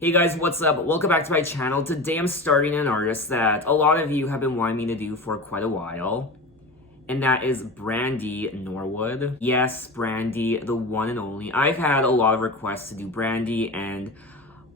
Hey guys, what's up? Welcome back to my channel. Today I'm starting an artist that a lot of you have been wanting me to do for quite a while. And that is Brandy Norwood. Yes, Brandy, the one and only. I've had a lot of requests to do Brandy, and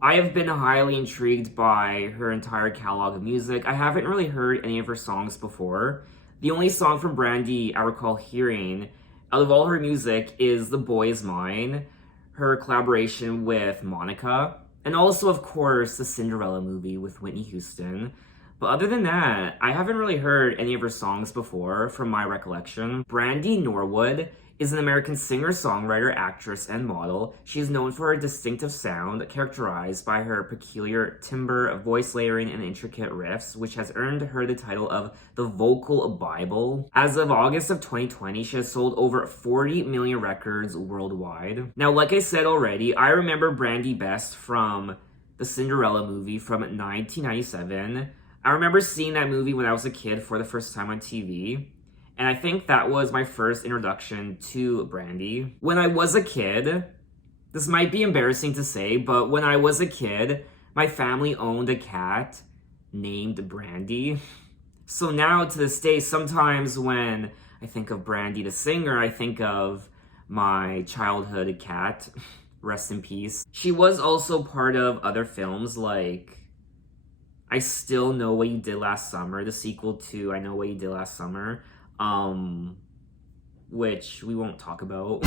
I have been highly intrigued by her entire catalog of music. I haven't really heard any of her songs before. The only song from Brandy I recall hearing out of all her music is The Boy Is Mine, her collaboration with Monica, and also, of course, the Cinderella movie with Whitney Houston. But other than that, I haven't really heard any of her songs before, from my recollection. Brandy Norwood is an American singer, songwriter, actress, and model. She is known for her distinctive sound, characterized by her peculiar timbre, voice layering, and intricate riffs, which has earned her the title of the Vocal Bible. As of August of 2020, she has sold over 40 million records worldwide. Now, like I said already, I remember Brandy best from the Cinderella movie from 1997. I remember seeing that movie when I was a kid for the first time on TV. And I think that was my first introduction to Brandy. When I was a kid, this might be embarrassing to say, but when I was a kid, my family owned a cat named Brandy. So now to this day, sometimes when I think of Brandy the singer, I think of my childhood cat. Rest in peace. She was also part of other films like I Still Know What You Did Last Summer, the sequel to I Know What You Did Last Summer. Which we won't talk about.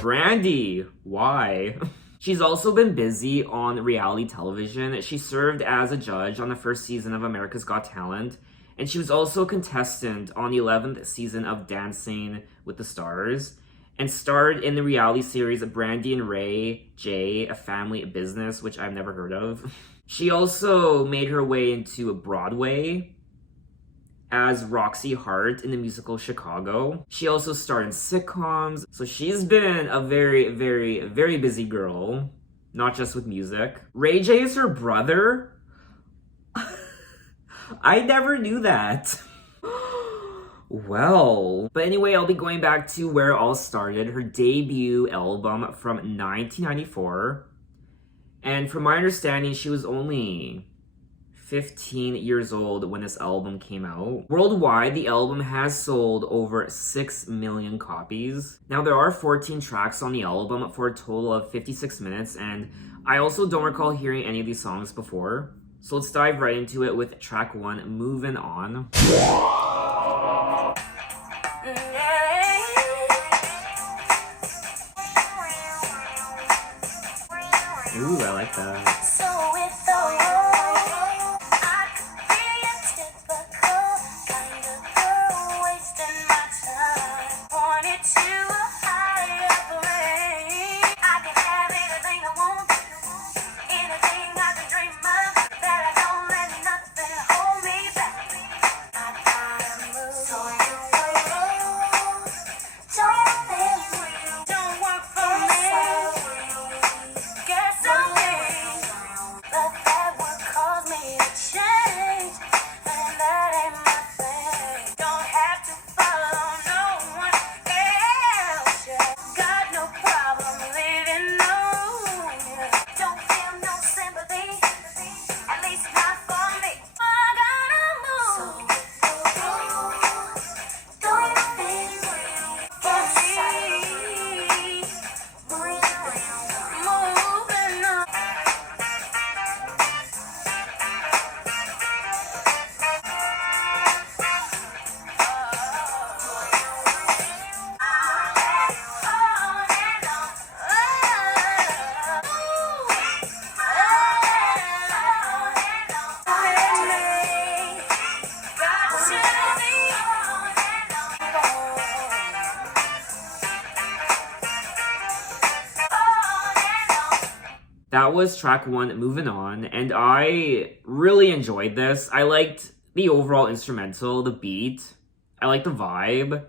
Brandy, why? She's also been busy on reality television. She served as a judge on the first season of America's Got Talent, and she was also a contestant on the 11th season of Dancing with the Stars, and starred in the reality series Brandy and Ray J, A Family Business, which I've never heard of. She also made her way into Broadway as Roxy Hart in the musical Chicago. She also starred in sitcoms, so she's been a very, very, very busy girl, not just with music. Ray J is her brother? I never knew that. Well, but anyway, I'll be going back to where it all started, her debut album from 1994. And from my understanding, she was only 15 years old when this album came out. Worldwide, the album has sold over 6 million copies. Now, there are 14 tracks on the album for a total of 56 minutes, and I also don't recall hearing any of these songs before. So let's dive right into it with track 1, Moving On. Ooh, I like that. That was track 1, Moving On, and I really enjoyed this. I liked the overall instrumental, the beat, I liked the vibe,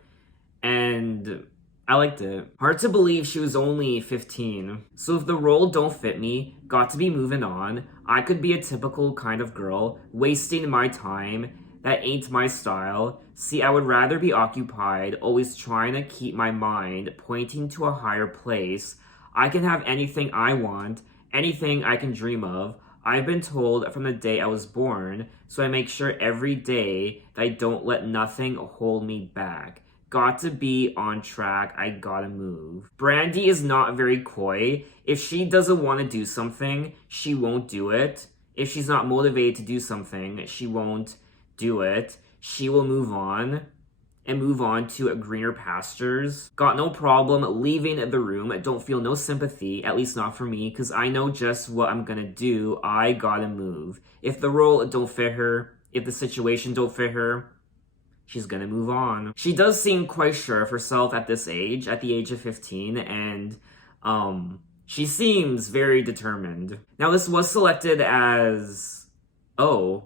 and I liked it. Hard to believe she was only 15. So if the role don't fit me, got to be moving on, I could be a typical kind of girl, wasting my time, that ain't my style. See, I would rather be occupied, always trying to keep my mind pointing to a higher place. I can have anything I want, anything I can dream of. I've been told from the day I was born, so I make sure every day that I don't let nothing hold me back. Got to be on track, I gotta move. Brandy is not very coy. If she doesn't want to do something, she won't do it. If she's not motivated to do something, she won't do it. She will move on and move on to greener pastures. Got no problem leaving the room. Don't feel no sympathy, at least not for me, because I know just what I'm gonna do. I gotta move. If the role don't fit her, if the situation don't fit her, she's gonna move on. She does seem quite sure of herself at this age, at the age of 15, and she seems very determined. Now this was selected as, oh,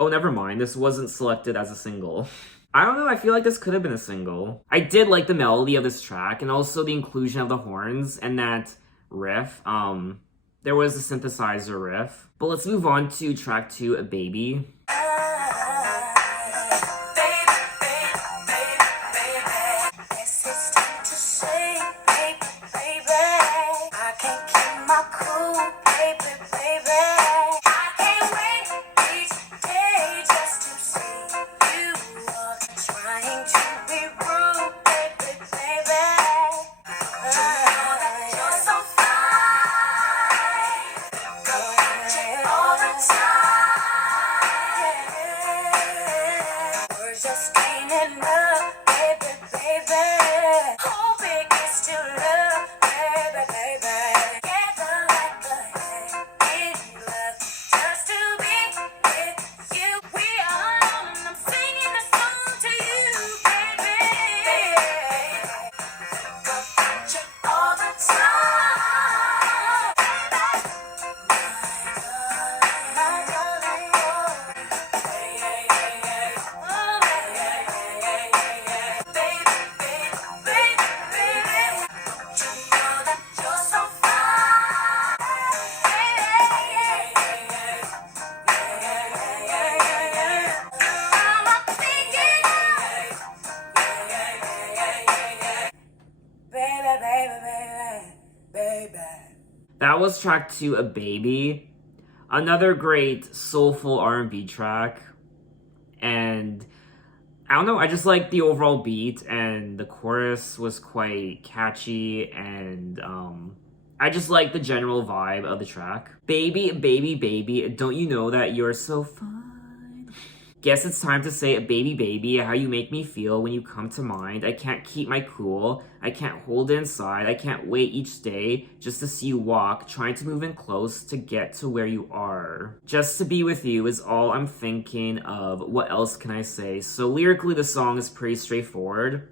never mind, this wasn't selected as a single. I don't know, I feel like this could have been a single. I did like the melody of this track and also the inclusion of the horns and that riff. There was a synthesizer riff. But let's move on to track 2, Baby. That was track 2, Baby. Another great soulful R&B track. And I don't know, I just like the overall beat and the chorus was quite catchy and I just like the general vibe of the track. Baby, baby, baby, don't you know that you're so fine? Guess it's time to say, baby, baby, how you make me feel when you come to mind. I can't keep my cool. I can't hold it inside. I can't wait each day just to see you walk, trying to move in close to get to where you are. Just to be with you is all I'm thinking of. What else can I say? So lyrically, the song is pretty straightforward.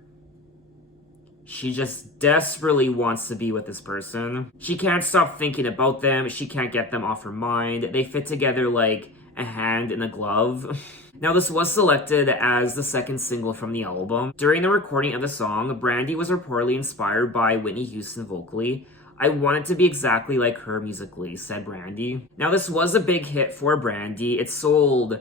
She just desperately wants to be with this person. She can't stop thinking about them. She can't get them off her mind. They fit together like a hand in a glove. Now, this was selected as the second single from the album. During the recording of the song, Brandy was reportedly inspired by Whitney Houston vocally. I want it to be exactly like her musically, said Brandy. Now, this was a big hit for Brandy. It sold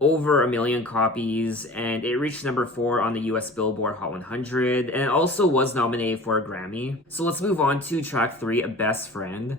over 1 million copies, and it reached number 4 on the US Billboard Hot 100, and it also was nominated for a Grammy. So let's move on to track 3, Best Friend.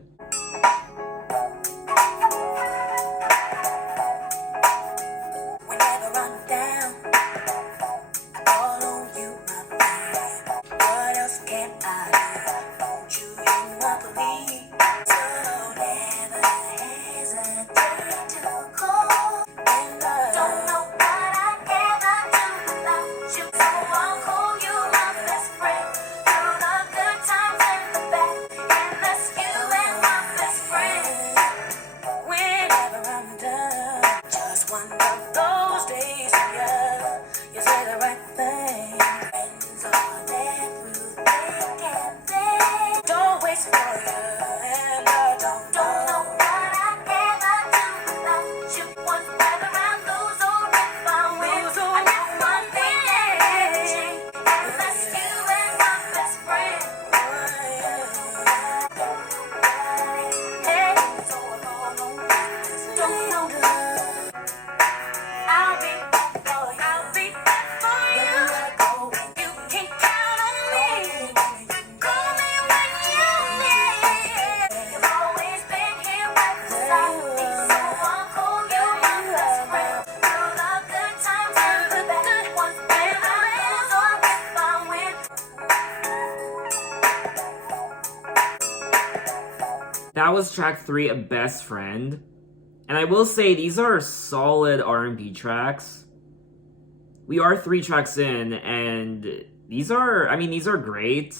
That was track 3, A Best Friend. And I will say, these are solid R&B tracks. We are 3 tracks in, and these are great.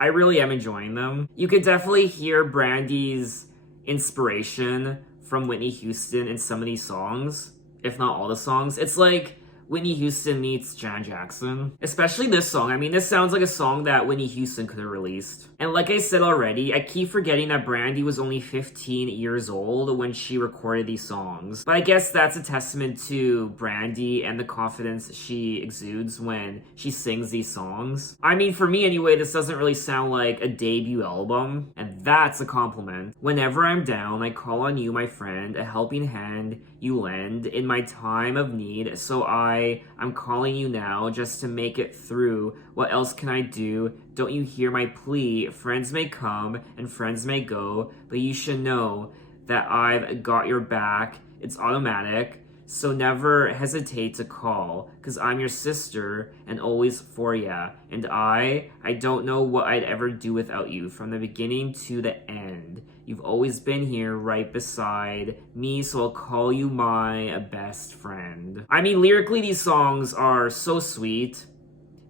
I really am enjoying them. You could definitely hear Brandy's inspiration from Whitney Houston in some of these songs, if not all the songs. It's like Whitney Houston meets Janet Jackson. Especially this song. I mean, this sounds like a song that Whitney Houston could have released. And like I said already, I keep forgetting that Brandy was only 15 years old when she recorded these songs. But I guess that's a testament to Brandy and the confidence she exudes when she sings these songs. I mean, for me anyway, this doesn't really sound like a debut album, and that's a compliment. Whenever I'm down, I call on you, my friend, a helping hand you lend in my time of need, so I'm calling you now just to make it through. What else can I do? Don't you hear my plea? Friends may come and friends may go, but you should know that I've got your back. It's automatic, so never hesitate to call, 'cause I'm your sister and always for ya. And I don't know what I'd ever do without you, from the beginning to the end. You've always been here right beside me, so I'll call you my best friend. I mean, lyrically, these songs are so sweet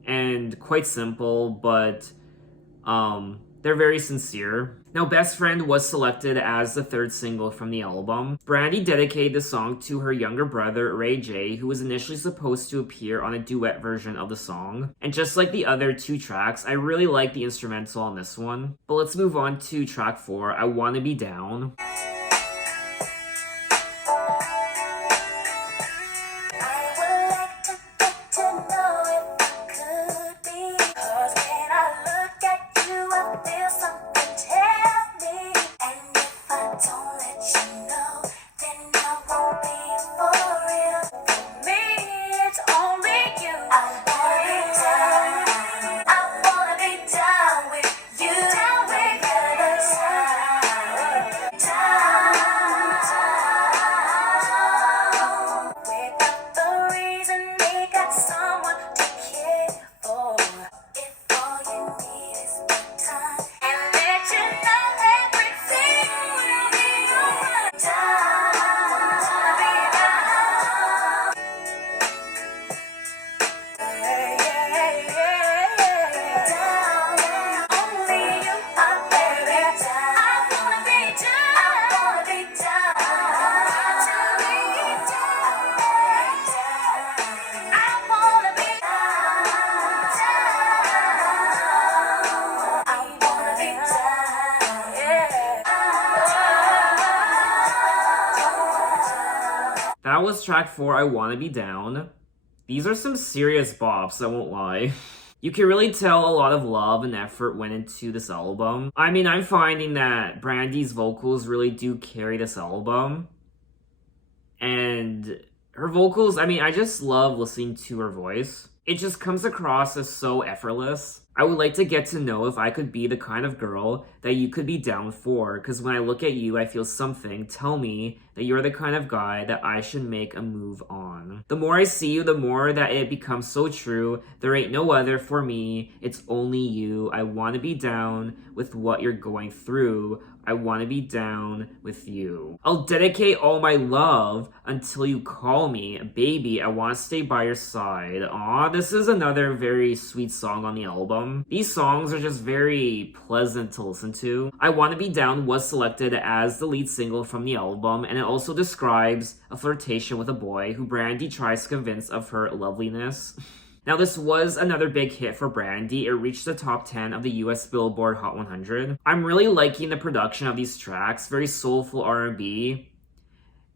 and quite simple, but they're very sincere. Now, Best Friend was selected as the 3rd single from the album. Brandy dedicated the song to her younger brother, Ray J, who was initially supposed to appear on a duet version of the song. And just like the other 2 tracks, I really like the instrumental on this one. But let's move on to track 4, I Wanna Be Down. That was track 4, I Wanna Be Down. These are some serious bops, I won't lie. You can really tell a lot of love and effort went into this album. I mean, I'm finding that Brandy's vocals really do carry this album. And her vocals, I mean, I just love listening to her voice. It just comes across as so effortless. I would like to get to know if I could be the kind of girl that you could be down for, because when I look at you, I feel something tell me that you're the kind of guy that I should make a move on. The more I see you, the more that it becomes so true. There ain't no other for me, it's only you. I want to be down with what you're going through. I want to be down with you. I'll dedicate all my love until you call me. Baby, I want to stay by your side. Aw, this is another very sweet song on the album. These songs are just very pleasant to listen to. I Want to Be Down was selected as the lead single from the album, and it also describes a flirtation with a boy who Brandy tries to convince of her loveliness. Now, this was another big hit for Brandy. It reached the top 10 of the US Billboard Hot 100. I'm really liking the production of these tracks, very soulful R&B,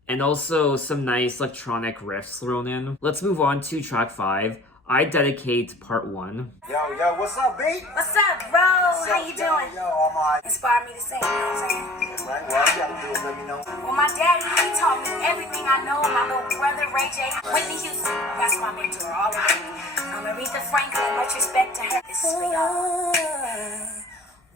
and also some nice electronic riffs thrown in. Let's move on to track 5, I Dedicate Part 1. Yo, what's up, B? What's up, bro? How you doing? Yo, all my... Inspired me to sing, you know what I'm saying? That's right. Well, all you gotta do is let me know. Well, my daddy, he taught me everything I know. My little brother, Ray J, Whitney Houston. That's my mentor, all of it. Aretha Franklin, much respect to her. This is for y'all.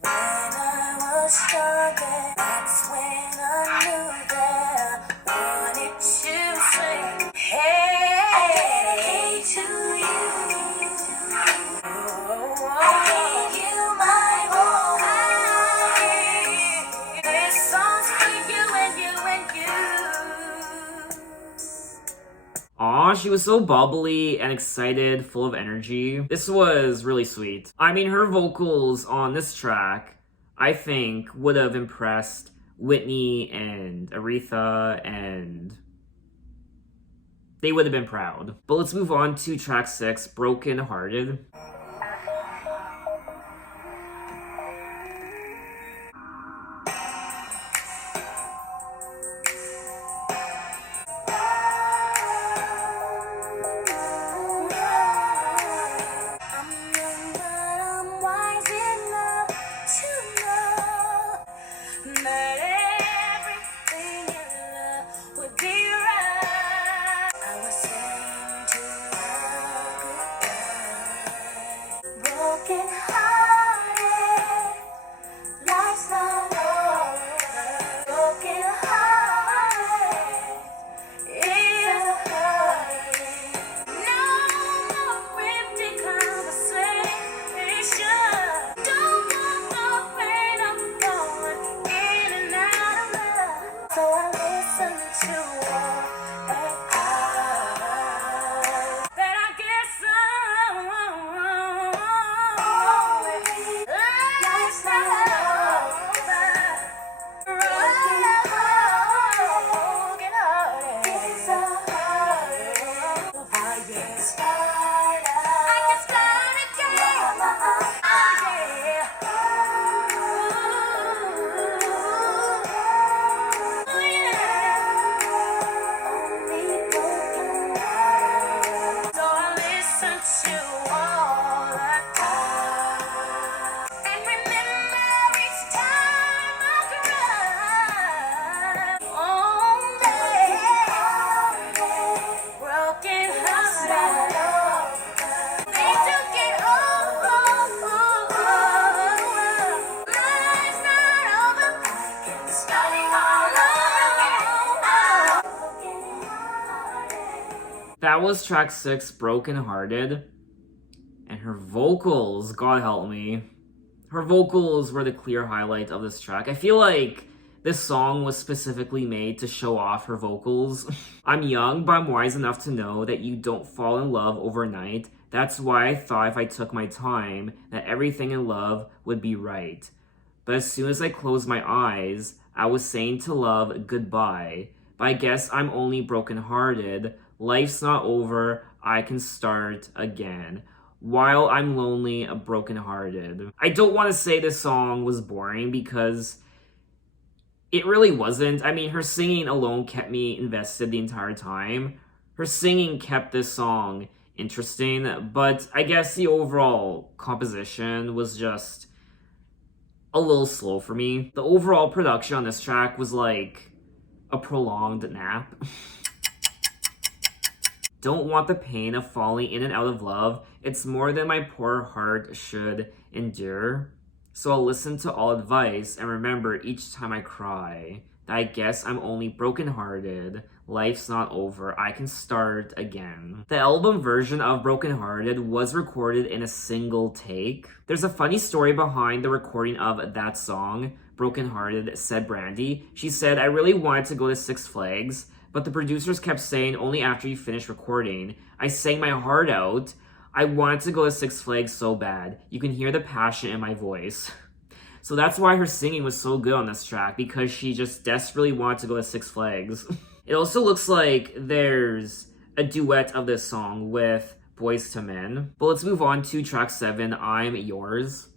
When I was younger, that's when I knew that I wanted to sing. Hey, I dedicate to you. I gave you my whole life. Aw, she was so bubbly and excited, full of energy. This was really sweet. I mean, her vocals on this track, I think, would have impressed Whitney and Aretha, and they would have been proud. But let's move on to track 6, Brokenhearted. That was track 6, Brokenhearted. And her vocals, God help me. Her vocals were the clear highlight of this track. I feel like this song was specifically made to show off her vocals. I'm young, but I'm wise enough to know that you don't fall in love overnight. That's why I thought if I took my time, that everything in love would be right. But as soon as I closed my eyes, I was saying to love goodbye. But I guess I'm only brokenhearted. Life's not over, I can start again. While I'm lonely, brokenhearted. I don't want to say this song was boring because it really wasn't. I mean, her singing alone kept me invested the entire time. Her singing kept this song interesting, but I guess the overall composition was just a little slow for me. The overall production on this track was like a prolonged nap. Don't want the pain of falling in and out of love. It's more than my poor heart should endure. So I'll listen to all advice and remember each time I cry that I guess I'm only brokenhearted. Life's not over. I can start again. The album version of Brokenhearted was recorded in a single take. There's a funny story behind the recording of that song, Brokenhearted, said Brandy. She said, I really wanted to go to Six Flags, but the producers kept saying only after you finish recording. I sang my heart out. I wanted to go to Six Flags so bad. You can hear the passion in my voice. So that's why her singing was so good on this track, because she just desperately wanted to go to Six Flags. It also looks like there's a duet of this song with Boyz II Men. But let's move on to track 7, I'm Yours.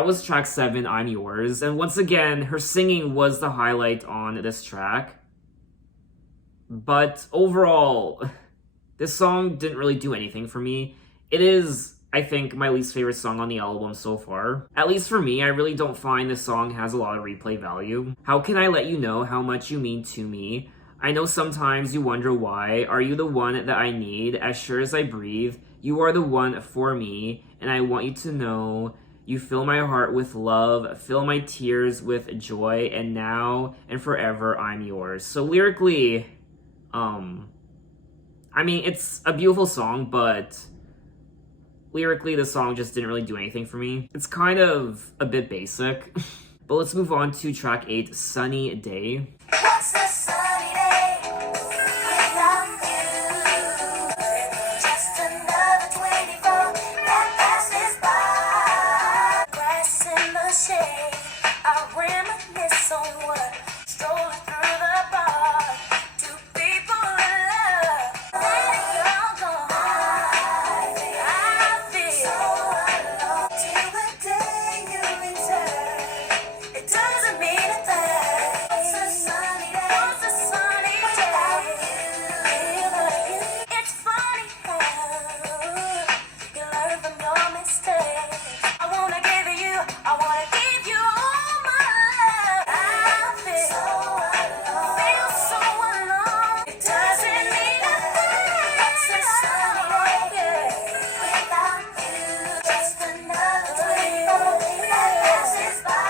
That was track 7, I'm Yours. And once again, her singing was the highlight on this track. But overall, this song didn't really do anything for me. It is, I think, my least favorite song on the album so far. At least for me, I really don't find this song has a lot of replay value. How can I let you know how much you mean to me? I know sometimes you wonder why. Are you the one that I need? As sure as I breathe, you are the one for me. And I want you to know you fill my heart with love, fill my tears with joy, and now and forever I'm yours. So lyrically, I mean, it's a beautiful song, but lyrically, the song just didn't really do anything for me. It's kind of a bit basic. But let's move on to track 8, Sunny Day. It's a sunny day without you. Just another 24 that passes by. Grass in the shade, I reminisce on what strolling through the park. Two people in love, letting go gone. I feel so alone till the day you return. It doesn't mean a thing. It's a sunny day. It's a sunny day. It's funny how you learn from your mistakes. I wanna give you all my love. I feel so alone. It doesn't mean a thing. It's a sunny day without you. Just another 24 that passes by.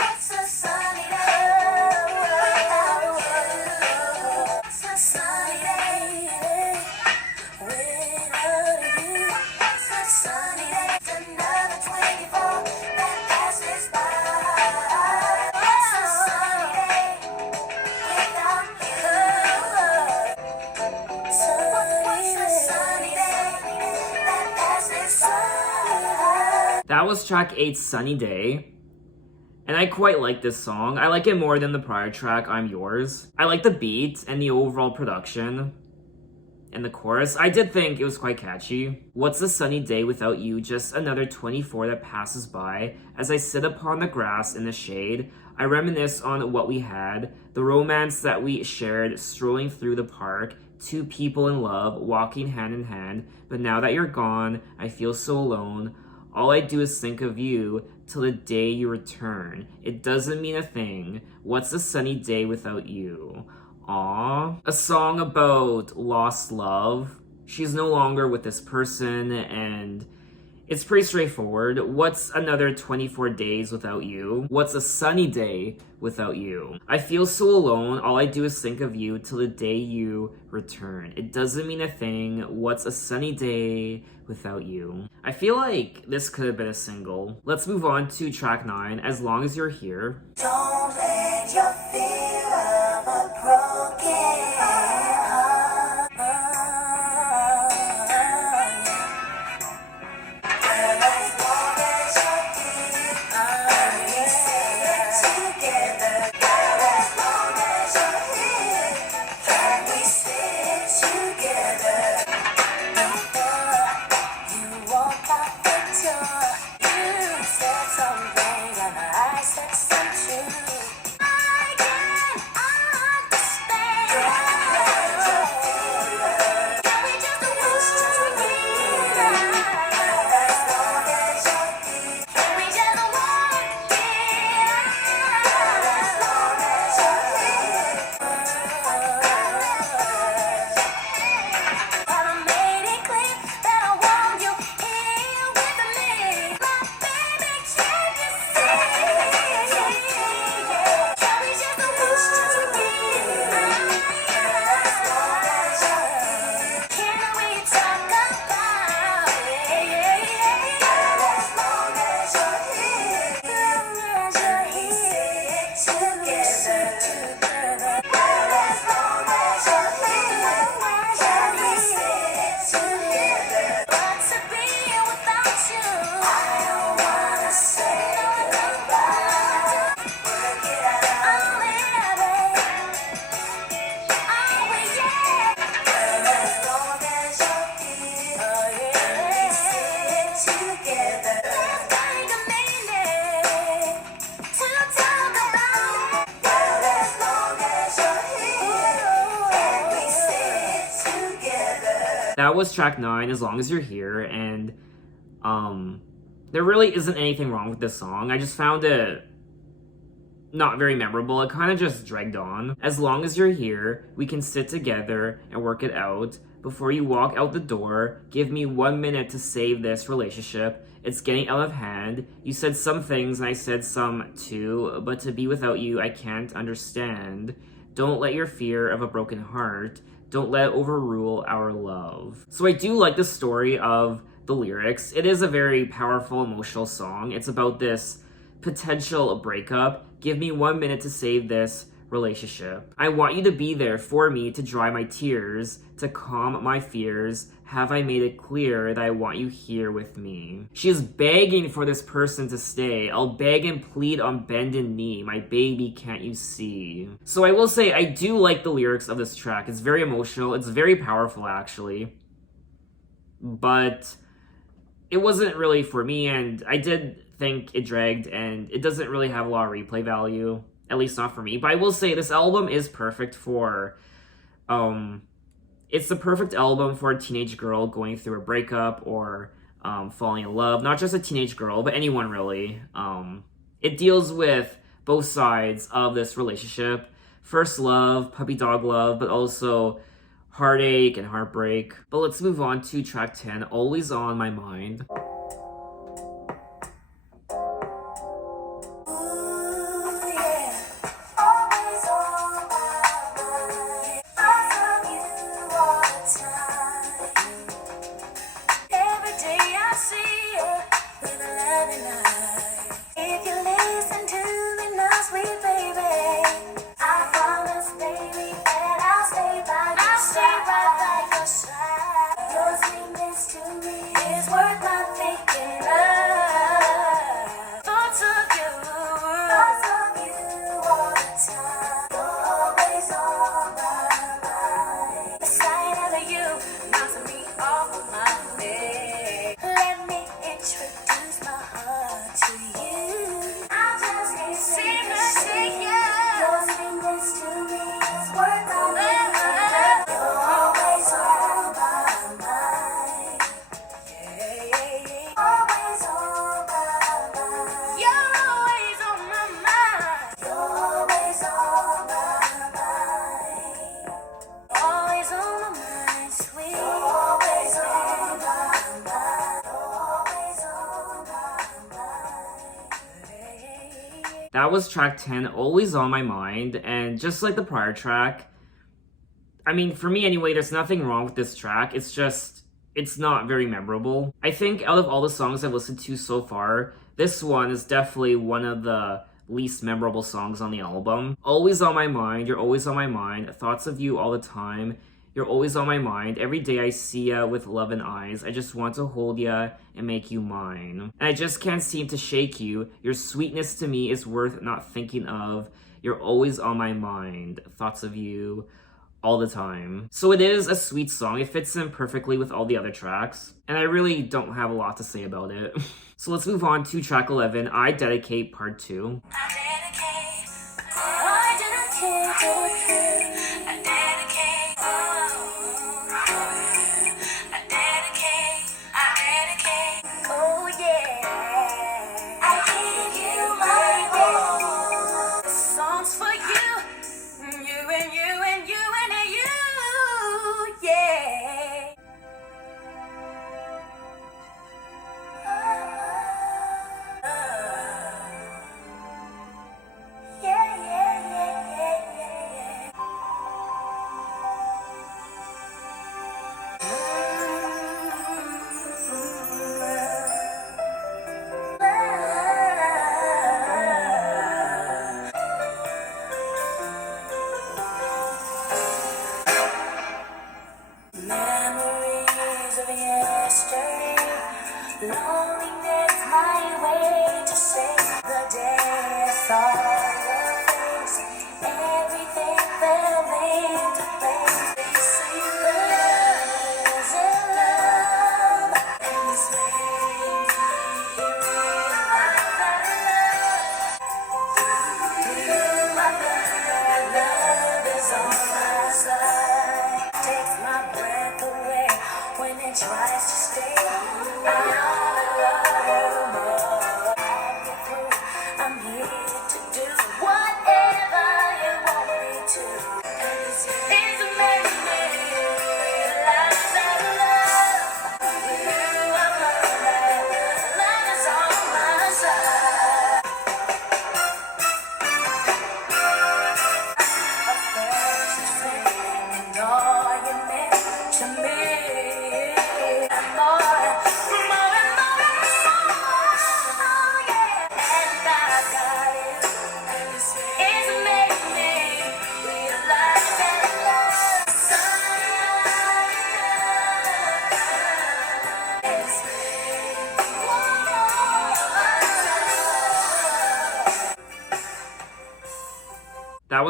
It's a sunny day without you. It's a sunny day without you. It's a sunny day. It's another 24 that passes by. It's a sunny day without you. It's a sunny day that passes by. That was track 8, Sunny Day. And I quite like this song. I like it more than the prior track, I'm Yours. I like the beat and the overall production. And the chorus, I did think it was quite catchy. What's a sunny day without you? Just another 24 that passes by. As I sit upon the grass in the shade, I reminisce on what we had, the romance that we shared, strolling through the park, two people in love, walking hand in hand. But now that you're gone, I feel so alone. All I do is think of you till the day you return. It doesn't mean a thing. What's a sunny day without you? Aww. A song about lost love. She's no longer with this person, and it's pretty straightforward. What's another 24 days without you? What's a sunny day without you? I feel so alone. All I do is think of you till the day you return. It doesn't mean a thing. What's a sunny day without you? I feel like this could have been a single. Let's move on to track 9, As Long As You're Here. Don't let your fear of a broken heart. Girl, as long as you're here, we stay together. Girl, as long as you're here, can we stay together? You walk out the door. You said some things and I said some too. I can't That was track 9, As Long As You're Here, and there really isn't anything wrong with this song. I just found it not very memorable. It kind of just dragged on. As long as you're here, we can sit together and work it out. Before you walk out the door, give me 1 minute to save this relationship. It's getting out of hand. You said some things and I said some too, but to be without you, I can't understand. Don't let your fear of a broken heart, don't let it overrule our love. So I do like the story of the lyrics. It is a very powerful, emotional song. It's about this potential breakup. Give me 1 minute to save this relationship. I want you to be there for me to dry my tears, to calm my fears. Have I made it clear that I want you here with me? She is begging for this person to stay. I'll beg and plead on bended knee. My baby, can't you see? So I will say I do like the lyrics of this track. It's very emotional. It's very powerful, actually. But it wasn't really for me, and I did think it dragged, and it doesn't really have a lot of replay value, at least not for me. But I will say this album is perfect for it's the perfect album for a teenage girl going through a breakup or falling in love. Not just a teenage girl, but anyone really. It deals with both sides of this relationship. First love, puppy dog love, but also heartache and heartbreak. But let's move on to track 10, Always On My Mind. That was track 10, Always On My Mind, and just like the prior track, I mean, for me anyway, there's nothing wrong with this track, it's just, it's not very memorable. I think out of all the songs I've listened to so far, this one is definitely one of the least memorable songs on the album. Always on my mind, you're always on my mind, thoughts of you all the time, you're always on my mind. Every day I see ya with love and eyes. I just want to hold ya and make you mine. And I just can't seem to shake you. Your sweetness to me is worth not thinking of. You're always on my mind. Thoughts of you all the time. So it is a sweet song. It fits in perfectly with all the other tracks. And I really don't have a lot to say about it. So let's move on to track 11, I Dedicate Part 2.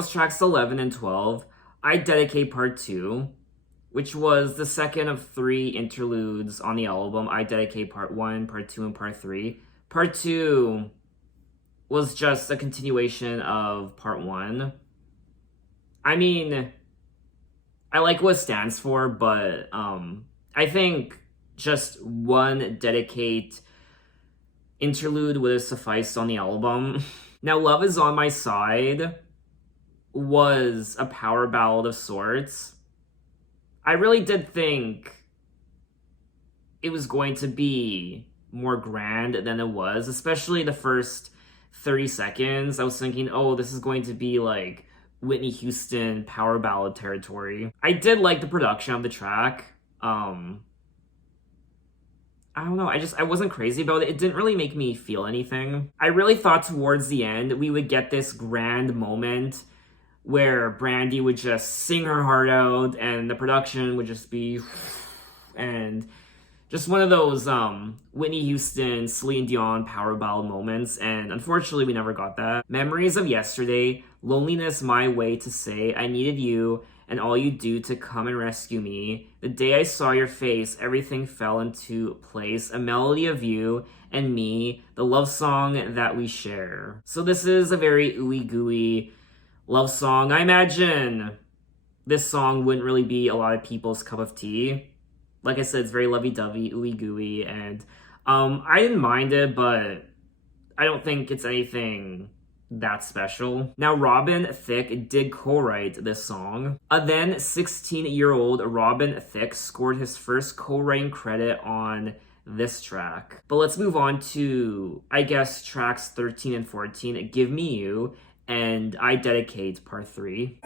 was tracks 11 and 12. I Dedicate Part 2, which was the second of 3 interludes on the album. I Dedicate Part 1, Part 2, and Part 3. Part 2 was just a continuation of Part 1. I mean, I like what it stands for, but I think just one Dedicate interlude would have sufficed on the album. Now, Love Is On My Side was a power ballad of sorts. I really did think it was going to be more grand than it was, especially the first 30 seconds. I was thinking, oh, this is going to be like Whitney Houston power ballad territory. I did like the production of the track. I don't know, I wasn't crazy about it. It didn't really make me feel anything. I really thought towards the end we would get this grand moment where Brandy would just sing her heart out and the production would just be and just one of those Whitney Houston, Celine Dion power ballad moments, and unfortunately we never got that. Memories of Yesterday, Loneliness My Way to Say, I Needed You, and All You Do to Come and Rescue Me. The Day I Saw Your Face, Everything Fell into Place, A Melody of You and Me, the love song that we share. So this is a very ooey gooey love song. I imagine this song wouldn't really be a lot of people's cup of tea. Like I said, it's very lovey-dovey, ooey-gooey, and I didn't mind it, but I don't think it's anything that special. Now, Robin Thicke did co-write this song. A then 16-year-old Robin Thicke scored his first co-writing credit on this track. But let's move on to, I guess, tracks 13 and 14, Give Me You, and I Dedicate Part 3.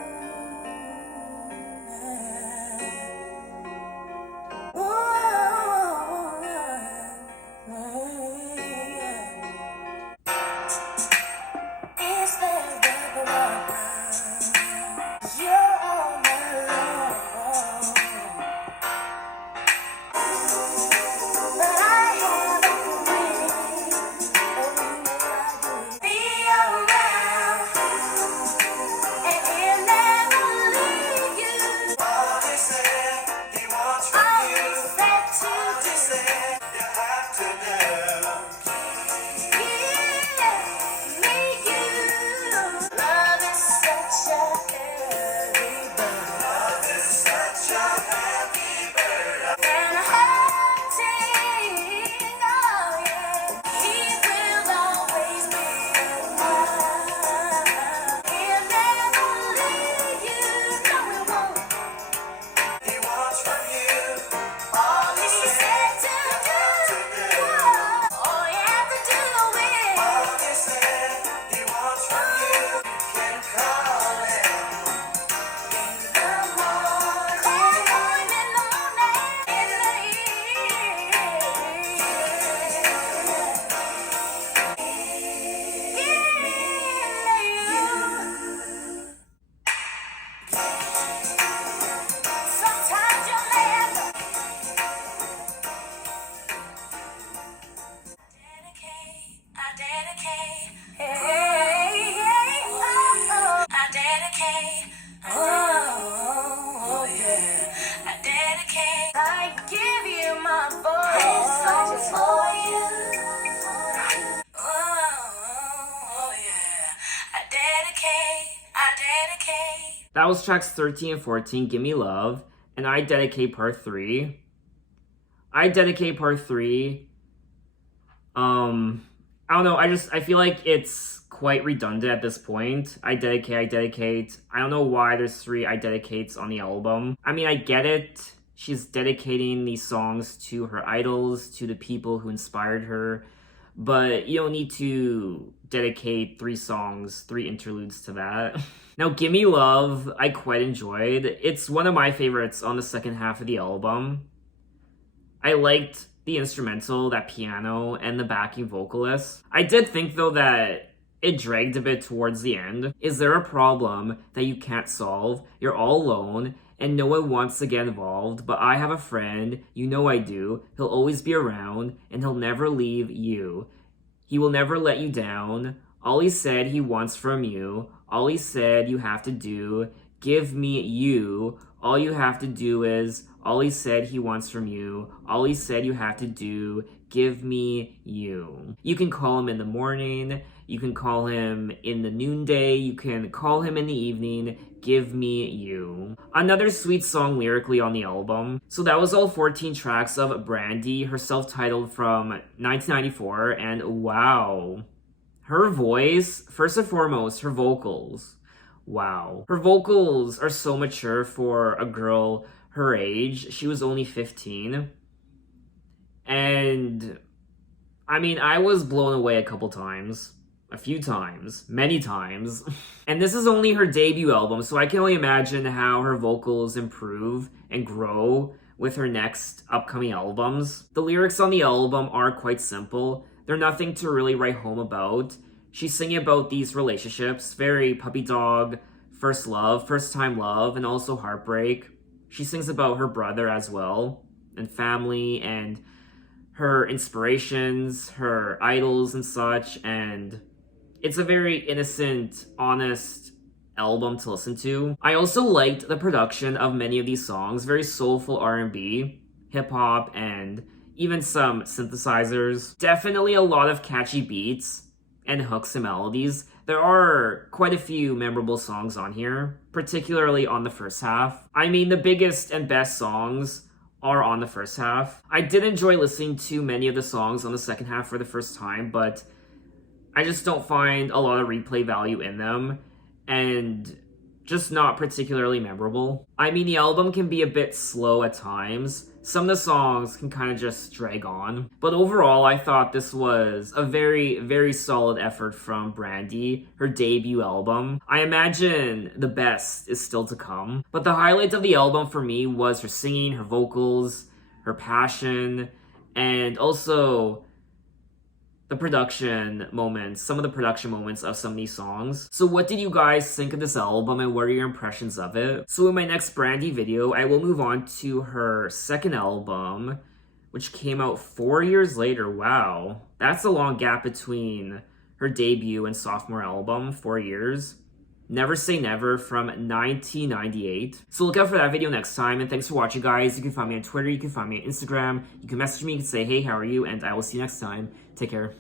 That was tracks 13 and 14, Give Me Love, and I Dedicate Part 3. I Dedicate Part 3, I don't know, I feel like it's quite redundant at this point. I dedicate. I don't know why there's 3 I Dedicates on the album. I mean, I get it. She's dedicating these songs to her idols, to the people who inspired her, but you don't need to dedicate 3 songs, 3 interludes to that. Now, Give Me Love, I quite enjoyed. It's one of my favorites on the second half of the album. I liked the instrumental, that piano, and the backing vocalist. I did think, though, that it dragged a bit towards the end. Is there a problem that you can't solve? You're all alone, and no one wants to get involved, but I have a friend, you know I do. He'll always be around, and he'll never leave you. He will never let you down. All he said he wants from you, all he said you have to do, give me you, all you have to do is, all he said he wants from you, all he said you have to do, give me you. You can call him in the morning, you can call him in the noonday, you can call him in the evening, give me you. Another sweet song lyrically on the album. So that was all 14 tracks of Brandy, her self-titled from 1994, and wow. Her voice, first and foremost, her vocals. Wow. Her vocals are so mature for a girl her age. She was only 15. And I mean, I was blown away a couple times. A few times. Many times. And this is only her debut album, so I can only imagine how her vocals improve and grow with her next upcoming albums. The lyrics on the album are quite simple. They're nothing to really write home about. She's singing about these relationships, very puppy dog, first love, first time love, and also heartbreak. She sings about her brother as well, and family, and her inspirations, her idols and such, and it's a very innocent, honest album to listen to. I also liked the production of many of these songs, very soulful R&B, hip-hop, and even some synthesizers. Definitely a lot of catchy beats and hooks and melodies. There are quite a few memorable songs on here, particularly on the first half. I mean, the biggest and best songs are on the first half. I did enjoy listening to many of the songs on the second half for the first time, but I just don't find a lot of replay value in them, and just not particularly memorable. I mean, the album can be a bit slow at times. Some of the songs can kind of just drag on. But overall, I thought this was a very, very solid effort from Brandy, her debut album. I imagine the best is still to come. But the highlight of the album for me was her singing, her vocals, her passion, and also the production moments, some of the production moments of some of these songs. So what did you guys think of this album, and what are your impressions of it? So in my next Brandy video, I will move on to her second album, which came out 4 years later. Wow, that's a long gap between her debut and sophomore album, 4 years. Never Say Never from 1998. So look out for that video next time, and thanks for watching, guys. You can find me on Twitter, you can find me on Instagram, you can message me, you can say, hey, how are you? And I will see you next time. Take care.